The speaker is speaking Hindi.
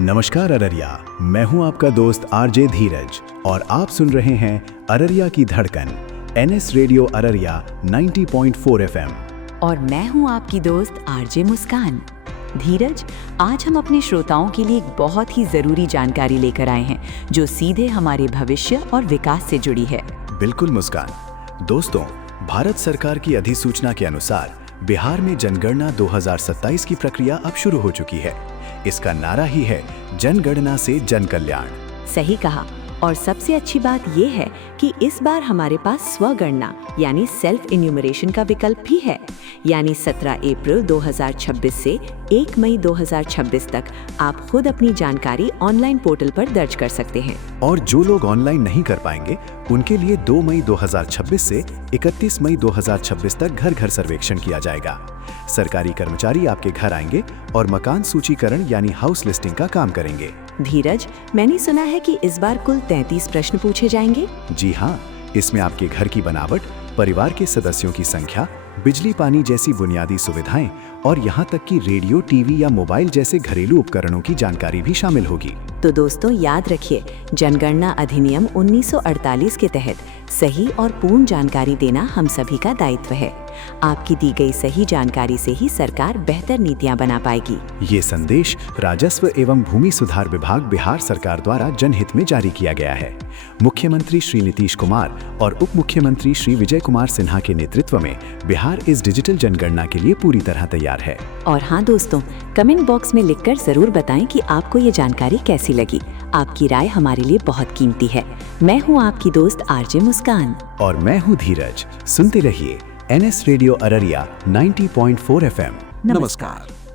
नमस्कार अररिया, मैं हूं आपका दोस्त आरजे धीरज और आप सुन रहे हैं अररिया की धड़कन एनएस रेडियो अररिया 90.4 एफएम। और मैं हूं आपकी दोस्त आरजे मुस्कान। धीरज, आज हम अपने श्रोताओं के लिए एक बहुत ही जरूरी जानकारी लेकर आए हैं जो सीधे हमारे भविष्य और विकास से जुड़ी है। बिल्कुल मुस्कान। दोस्तों, भारत सरकार की अधिसूचना के अनुसार बिहार में जनगणना 2027 की प्रक्रिया अब शुरू हो चुकी है। इसका नारा ही है जनगणना से जन कल्याण। सही कहा। और सबसे अच्छी बात ये है कि इस बार हमारे पास स्वगणना यानी सेल्फ इन्यूमरेशन का विकल्प भी है। यानी 17 अप्रैल 2026 से 1 मई 2026 तक आप खुद अपनी जानकारी ऑनलाइन पोर्टल पर दर्ज कर सकते हैं। और जो लोग ऑनलाइन नहीं कर पाएंगे उनके लिए 2 मई 2026 से 31 मई 2026 तक घर घर सर्वेक्षण किया जाएगा। सरकारी कर्मचारी आपके घर आएंगे और मकान सूचीकरण यानी हाउस लिस्टिंग का काम करेंगे। धीरज, मैंने सुना है कि इस बार कुल 33 प्रश्न पूछे जाएंगे। जी हाँ, इसमें आपके घर की बनावट, परिवार के सदस्यों की संख्या, बिजली पानी जैसी बुनियादी सुविधाएं और यहाँ तक कि रेडियो, टीवी या मोबाइल जैसे घरेलू उपकरणों की जानकारी भी शामिल होगी। तो दोस्तों याद रखिए, जनगणना अधिनियम 1948 के तहत सही और पूर्ण जानकारी देना हम सभी का दायित्व है। आपकी दी गई सही जानकारी से ही सरकार बेहतर नीतियां बना पाएगी। ये संदेश राजस्व एवं भूमि सुधार विभाग बिहार सरकार द्वारा जनहित में जारी किया गया है। मुख्यमंत्री श्री नीतीश कुमार और उप मुख्यमंत्री श्री विजय कुमार सिन्हा के नेतृत्व में बिहार इस डिजिटल जनगणना के लिए पूरी तरह तैयार है। और हाँ दोस्तों, कमेंट बॉक्स में लिखकर जरूर बताएं कि आपको ये जानकारी कैसी लगी। आपकी राय हमारे लिए बहुत कीमती है। मैं हूँ आपकी दोस्त आरजे मुस्कान और मैं हूँ धीरज। सुनते रहिए एनएस रेडियो अररिया 90.4 एफएम। नमस्कार।